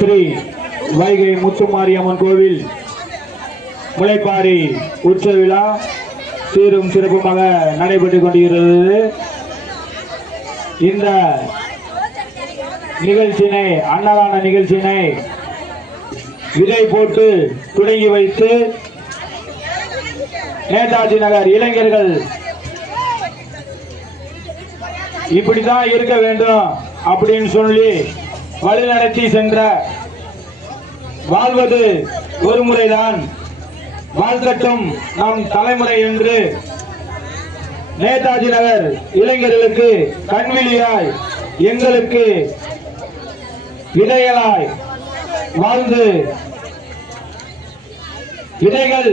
ஸ்ரீ வைகை முத்துமாரியம்மன் கோவில் முளைப்பாரி உற்சவ விழா சீரும் சிறப்புமாக நடைபெற்றுக் கொண்டிருக்கிறது. இந்த நிகழ்ச்சியினை அன்னதான நிகழ்ச்சியினை விதை போட்டு தொடங்கி வைத்து நேதாஜி நகர் இளைஞர்கள் இப்படிதான் இருக்க வேண்டும் அப்படின்னு சொல்லி வழிநடத்தி சென்ற வாழ்வது ஒரு முறைதான், வாழ்க்கட்டும் நம் தலைமுறை என்று நேதாஜி நகர் இளைஞர்களுக்கு கண்விழியாய் எங்களுக்கு விதைகளாய் வாழ்ந்து விதைகள்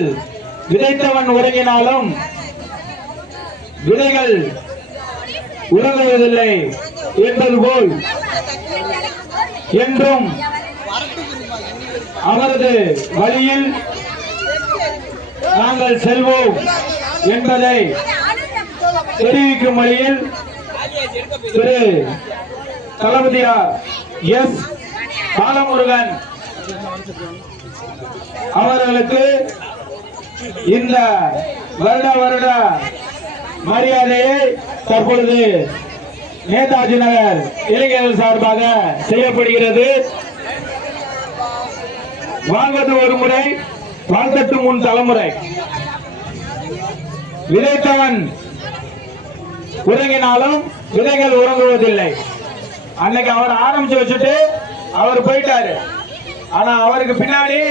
விதைத்தவன் உறங்கினாலும் விதைகள் உறங்குவதில்லை என்பது போல் என்றும் அவரது வழியில் நாங்கள் செல்வோம் என்பதை தெரிவிக்கும் வழியில் திரு தளபதியார் எஸ் பாலமுருகன் அவர்களுக்கு இந்த வருட மரியாதையை தற்பொழுது நேதாஜி நகர் இளைஞர்கள் சார்பாக செய்யப்படுகிறது. வாழ்வது ஒரு முறை, வாழ்க்கட்டும் முன் தலைமுறை. விதைத்தவன் உறங்கினாலும் விதைகள் உறங்குவதில்லை. அன்னைக்கு அவர் ஆரம்பிச்சு வச்சுட்டு அவர் போயிட்டாரு. ஆனா அவருக்கு பின்னாடி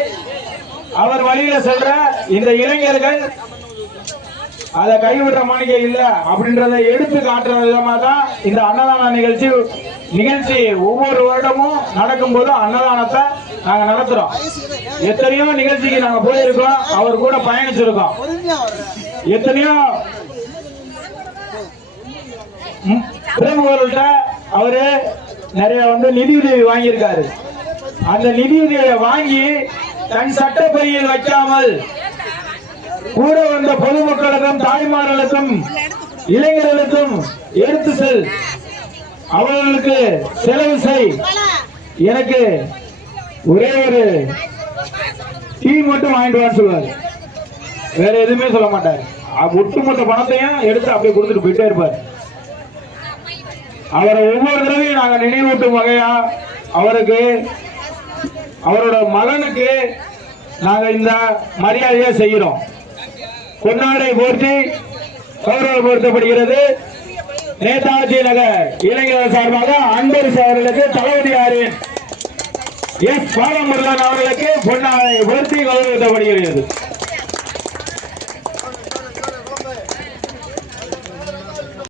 அவர் வழியில செல்ற இந்த இளைஞர்கள் அதை கைவிடுற மாணிக்கை இல்ல அப்படின்றத எடுத்து காட்டுற விதமா தான் இந்த அன்னதான நிகழ்ச்சி ஒவ்வொரு வருடமும் நடக்கும் போது அன்னதானத்தை நாங்க நடத்துறோம். எத்தனையோ நிகழ்ச்சிக்கு நாங்க போயிருக்கோம், அவர் கூட பயணிச்சிருக்கோம். எத்தனையோ பிரமுகர்கள்ட்ட அவரு நிறைய நிதியுதவி வாங்கியிருக்காரு. அந்த நிதியுதவியை வாங்கி தன் சட்டப்பையில் வைக்காமல் கூட வந்த பொதுமக்களுக்கும் தாய்மார்களுக்கும் இளைஞர்களுக்கும் எடுத்து செல், அவர்களுக்கு செலவு செய், எனக்கு ஒரே ஒரு டீ மட்டும் வாங்கிட்டு வான்னு சொல்லுவாரு. வேற எதுவுமே சொல்ல மாட்டாரு. ஒட்டுமொத்த பணத்தையும் எடுத்து அப்படியே கொடுத்துட்டு போயிட்டே இருப்பார். அவரை ஒவ்வொரு தடவையும் நாங்க நினைவூட்டும் வகையா அவருக்கு அவரோட மகனுக்கு நாங்க இந்த மரியாதையை செய்கிறோம். பொன்னாடை போர்த்தி கௌரவப்படுத்தப்படுகிறது. நேதாஜி நகர் இளைஞர்கள் சார்பாக அன்பரசு அவர்களுக்கு தளபதியாரின் எஸ் பாலமுருகன் அவர்களுக்கு பொன்னாடை போர்த்தி கௌரவிக்கப்படுகிறது.